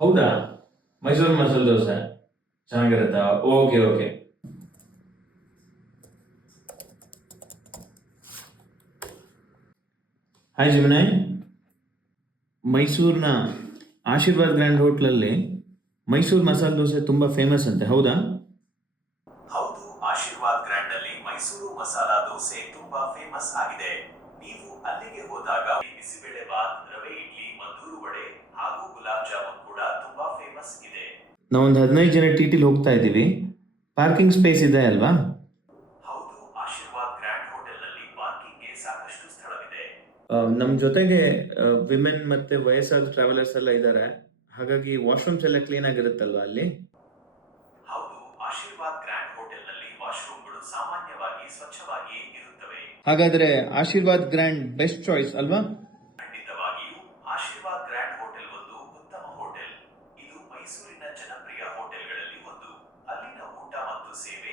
ಹೌದಾ? ಮೈಸೂರು ಮಸಾಲೆ ದೋಸೆ ಚೆನ್ನಾಗಿರುತ್ತಾ? Okay, okay. Hi ಜಿಮಿನಯ್. ಮೈಸೂರಿನ ಆಶೀರ್ವಾದ್ ಗ್ರ್ಯಾಂಡ್ ಹೋಟ್ಲಲ್ಲಿ ಮೈಸೂರು ಮಸಾಲೆ ದೋಸೆ ತುಂಬಾ ಫೇಮಸ್ ಅಂತೆ, ಹೌದಾ? ಹೌದು, ಆಶೀರ್ವಾದ್ ಗ್ರ್ಯಾಂಡ್ ಅಲ್ಲಿ ಮೈಸೂರು ಮಸಾಲಾ ದೋಸೆ ತುಂಬಾ ಫೇಮಸ್ ಆಗಿದೆ. ನೀವು ಅಲ್ಲಿಗೆ ಹೋದಾಗ ಬಿಸಿಬೇಳೆ ಬಾತ್, ರವೆ ಇಡ್ಲಿ, ಮಂದೂರು ವಡೆ ಹಾಗೂ ಗುಲಾಬ್ ಜಾಮೂನ್ ಕೂಡ ತುಂಬಾ ಫೇಮಸ್ ಇದೆ. ನಾವೊಂದು 15 ಜನ ಟಿಟಿಲಿ ಹೋಗ್ತಾ ಇದ್ದೀವಿ. ಪಾರ್ಕಿಂಗ್ ಸ್ಪೇಸ್ ಇದೆ ಅಲ್ವಾ? ಹೌದು, ಆಶೀರ್ವಾದ್ ಗ್ರ್ಯಾಂಡ್ ಹೋಟೆಲ್ ನಲ್ಲಿ ಪಾರ್ಕಿಂಗ್ಗೆ ಸಾಕಷ್ಟು ಸ್ಥಳವಿದೆ. ನಮ್ಮ ಜೊತೆಗೆ ವಿಮೆನ್ ಮತ್ತೆ ವಯಸ್ಸಾದ ಟ್ರಾವೆಲರ್ಸ್ ಎಲ್ಲ ಇದ್ದಾರೆ. ಹಾಗಾಗಿ ವಾಶ್ರೂಮ್ಸ್ ಎಲ್ಲ ಕ್ಲೀನ್ ಆಗಿರುತ್ತಲ್ವಾ ಅಲ್ಲಿ? ಹೌದು, ಆಶೀರ್ವಾದ್ ಗ್ರ್ಯಾಂಡ್ ಹೋಟೆಲ್ ನಲ್ಲಿ ವಾಶ್ರೂಮ್ಗಳು ಸಾಮಾನ್ಯವಾಗಿ ಸ್ವಚ್ಛವಾಗಿಯೇ ಇರುತ್ತವೆ. ಹಾಗಾದ್ರೆ ಆಶೀರ್ವಾದ್ ಗ್ರ್ಯಾಂಡ್ ಬೆಸ್ಟ್ ಚಾಯ್ಸ್ ಅಲ್ವಾ? ಖಂಡಿತವಾಗಿಯೂ ಆಶೀರ್ವಾದ್ ಗ್ರ್ಯಾಂಡ್ ಹೋಟೆಲ್ ಒಂದು ಉತ್ತಮ ಹೋಟೆಲ್. ಇದು ಮೈಸೂರಿನ ಜನಪ್ರಿಯ ಹೋಟೆಲ್ಗಳಲ್ಲಿ ಒಂದು. ಅಲ್ಲಿನ ಊಟ ಮತ್ತು ಸೇವೆ